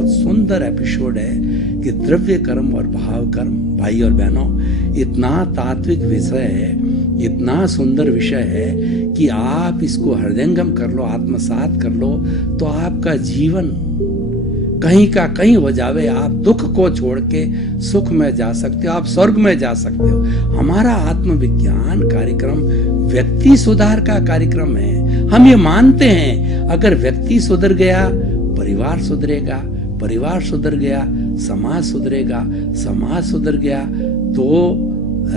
बहुत सुंदर एपिसोड है कि द्रव्य कर्म और भाव कर्म। भाई और बहनों, इतना तात्विक विषय है, इतना सुंदर विषय है कि आप इसको हृदयंगम कर लो, आत्मसात कर लो, तो आपका जीवन कहीं का कहीं हो जावे। आप दुख को छोड़ के सुख में जा सकते हो, आप स्वर्ग में जा सकते हो। हमारा आत्मविज्ञान कार्यक्रम व्यक्ति सुधार का कार्यक्रम है। हम ये मानते हैं अगर व्यक्ति सुधर गया, परिवार सुधरेगा, परिवार सुधर गया, समाज सुधरेगा, समाज सुधर गया तो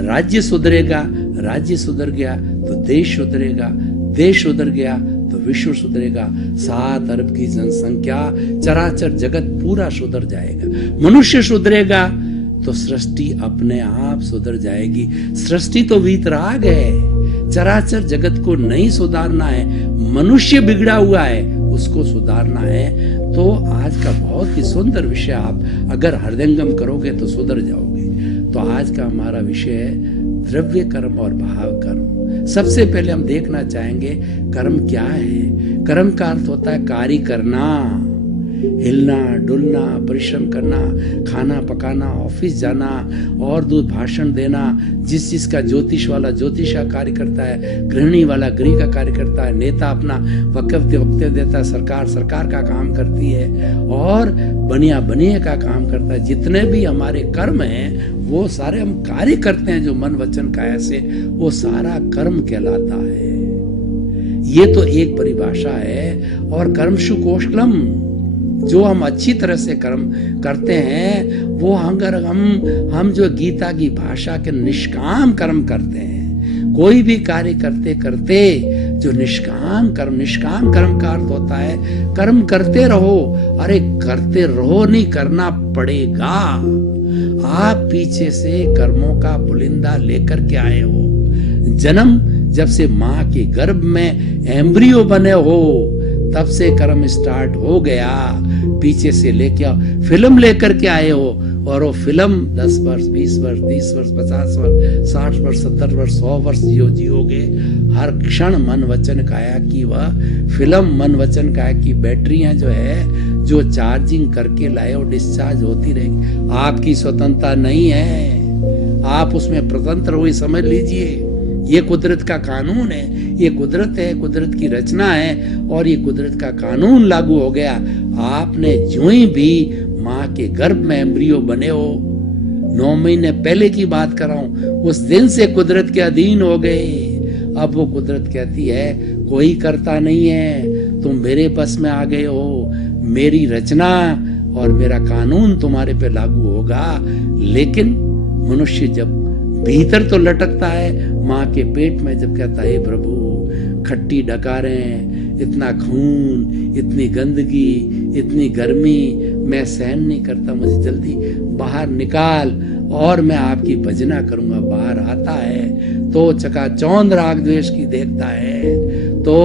राज्य सुधरेगा, राज्य सुधर गया तो देश सुधरेगा, देश सुधर गया तो विश्व सुधरेगा। 7 अरब की जनसंख्या, चराचर जगत पूरा सुधर जाएगा। मनुष्य सुधरेगा तो सृष्टि अपने आप सुधर जाएगी। सृष्टि तो वीतराग है, चराचर जगत को नहीं सुधारना है, मनुष्य बिगड़ा हुआ है, उसको सुधारना है। तो आज का बहुत ही सुंदर विषय आप अगर हृदयंगम करोगे तो सुधर जाओगे। तो आज का हमारा विषय है द्रव्य कर्म और भाव कर्म। सबसे पहले हम देखना चाहेंगे कर्म क्या है। कर्म का अर्थ होता है कार्य करना, हिलना डुलना, परिश्रम करना, खाना पकाना, ऑफिस जाना और दूर भाषण देना। जिस चीज का ज्योतिष वाला ज्योतिष का कार्य करता है, गृहिणी वाला गृह का कार्य करता है, नेता अपना वक्तव्य देता है, सरकार सरकार का काम करती है और बनिया बनिए का काम करता है। जितने भी हमारे कर्म हैं वो सारे हम कार्य करते हैं जो मन वचन काया से, वो सारा कर्म कहलाता है। ये तो एक परिभाषा है। और कर्मशु कौशलम, जो हम अच्छी तरह से कर्म करते हैं वो अगर हम जो गीता की भाषा के निष्काम कर्म करते हैं, कोई भी कार्य करते करते जो निष्काम कर्म का अर्थ होता है कर्म करते रहो। अरे करते रहो नहीं, करना पड़ेगा। आप पीछे से कर्मों का पुलिंदा लेकर के आए हो। जन्म जब से माँ के गर्भ में एम्ब्रियो बने हो तब से कर्म स्टार्ट हो गया। पीछे से लेके आओ, फिल्म लेकर के आए हो और वो फिल्म 10 वर्ष 20 वर्ष 30 वर्ष 50 वर्ष 60 वर्ष 70 वर्ष 100 वर्ष जियोगे। हर क्षण मन वचन काया की वह फिल्म, मन वचन काया की बैटरियां जो है जो चार्जिंग करके लाए और डिस्चार्ज होती रहेगी। आपकी स्वतंत्रता नहीं है, आप उसमें स्वतंत्र हुई समझ लीजिए। ये कुदरत का कानून है, ये कुदरत है, कुदरत की रचना है और ये कुदरत का कानून लागू हो गया। आपने जो ही भी माँ के गर्भ में एम्ब्रियो बने हो, 9 महीने पहले की बात कर रहा हूं, उस दिन से कुदरत के अधीन हो गए। अब वो कुदरत कहती है कोई करता नहीं है, तुम मेरे बस में आ गए हो, मेरी रचना और मेरा कानून तुम्हारे पे लागू होगा। लेकिन मनुष्य जब भीतर तो लटकता है, माँ के पेट में जब कहता है प्रभु खट्टी डकारें, इतना खून, इतनी गंदगी, इतनी गर्मी मैं सहन नहीं करता, मुझे जल्दी बाहर निकाल और मैं आपकी भजना करूंगा। बाहर आता है तो चकाचौंध राग द्वेष की देखता है तो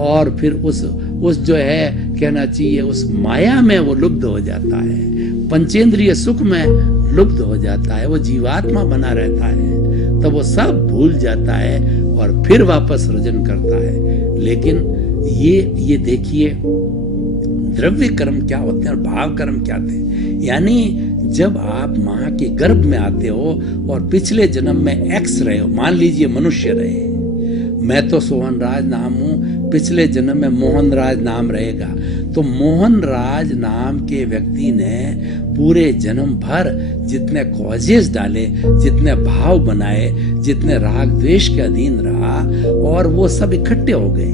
और फिर उस जो है कहना चाहिए उस माया में वो लुप्त हो जाता है, पंचेंद्रिय सुख में लुप्त हो जाता है, वो जीवात्मा बना रहता है। तब वो सब भूल जाता है और फिर वापस सृजन करता है। लेकिन ये देखिए द्रव्य कर्म क्या होते हैं और भाव कर्म क्या थे। यानी जब आप माँ के गर्भ में आते हो और पिछले जन्म में एक्स रहे हो, मान लीजिए मनुष्य रहे, मैं तो सोहन राज नाम हूं, पिछले जन्म में मोहन राज नाम रहेगा। तो मोहन राज नाम के व्यक्ति ने पूरे जन्म भर जितने कॉजेस डाले, जितने भाव बनाए, जितने राग द्वेष के अधीन रहा और वो सब इकट्ठे हो गए,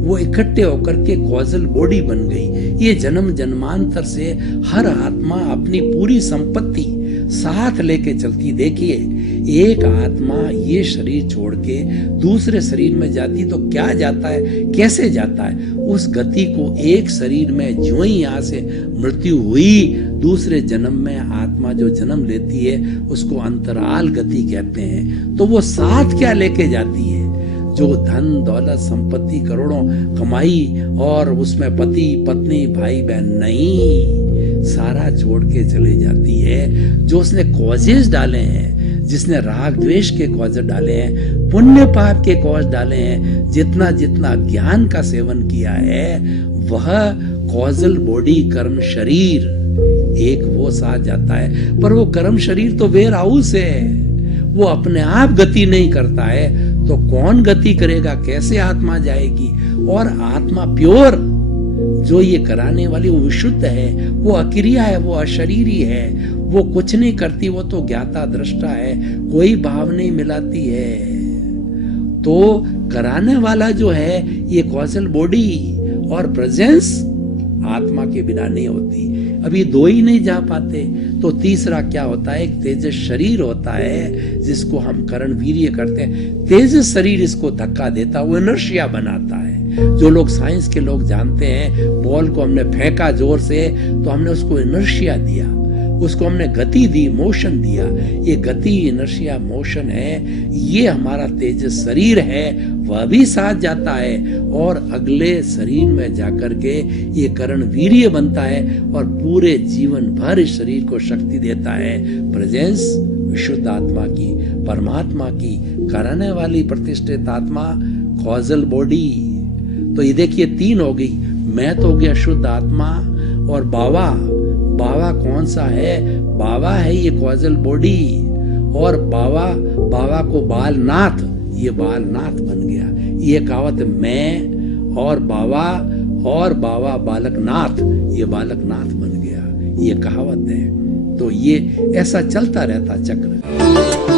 वो इकट्ठे होकर के कॉजल बॉडी बन गई। ये जन्म जन्मांतर से हर आत्मा अपनी पूरी संपत्ति साथ लेके चलती। देखिए एक आत्मा ये शरीर छोड़ के दूसरे शरीर में जाती तो क्या जाता है, कैसे जाता है, उस गति को एक शरीर में जो ही यहाँ से मृत्यु हुई, दूसरे जन्म में आत्मा जो जन्म लेती है उसको अंतराल गति कहते हैं। तो वो साथ क्या लेके जाती है, जो धन दौलत संपत्ति करोड़ों कमाई और उसमें पति पत्नी भाई बहन नहीं, सारा छोड़ के चले जाती है। जो उसने कॉजेस डाले हैं, जिसने राग द्वेष के कॉज डाले हैं, पुण्य पाप के कॉज डाले हैं, जितना जितना ज्ञान का सेवन किया है, वह कॉजल बॉडी कर्म शरीर एक वो साथ जाता है। पर वो कर्म शरीर तो वेयर हाउस है, वो अपने आप गति नहीं करता है, तो कौन गति करेगा, कैसे आत्मा जाएगी। और आत्मा प्योर जो ये कराने वाली वो विशुद्ध है, वो अक्रिया है, वो अशरीरी है, वो कुछ नहीं करती, वो तो ज्ञाता दृष्टा है, कोई भाव नहीं मिलाती है। तो कराने वाला जो है ये कॉजल बॉडी और प्रेजेंस आत्मा के बिना नहीं होती। अभी दो ही नहीं जा पाते, तो तीसरा क्या होता है, एक तेजस शरीर होता है जिसको हम करण वीर्य करते हैं। तेजस शरीर इसको धक्का देता, वो इनर्शिया बनाता है। जो लोग साइंस के लोग जानते हैं, बॉल को हमने फेंका जोर से तो हमने उसको इनर्शिया दिया, उसको हमने गति दी, मोशन दिया। ये गति, इनर्शिया, मोशन है, ये हमारा तेजस शरीर है, वह भी साथ जाता है और अगले शरीर में जाकर के ये करण वीर्य बनता है और पूरे जीवन भर इस शरीर को शक्ति देता है। प्रेजेंस विशुद्ध आत्मा की, परमात्मा की, कराने वाली प्रतिष्ठित आत्मा, कॉजल बॉडी। तो ये देखिए तीन हो गई। मैं तो हो गया शुद्ध आत्मा, और बाबा, बाबा कौन सा है, बाबा है ये कॉजल बॉडी। और बाबा को बालनाथ, ये बालनाथ बन गया। ये कहावत मैं और बाबा बालकनाथ, ये बालकनाथ बन गया, ये कहावत है। तो ये ऐसा चलता रहता चक्र।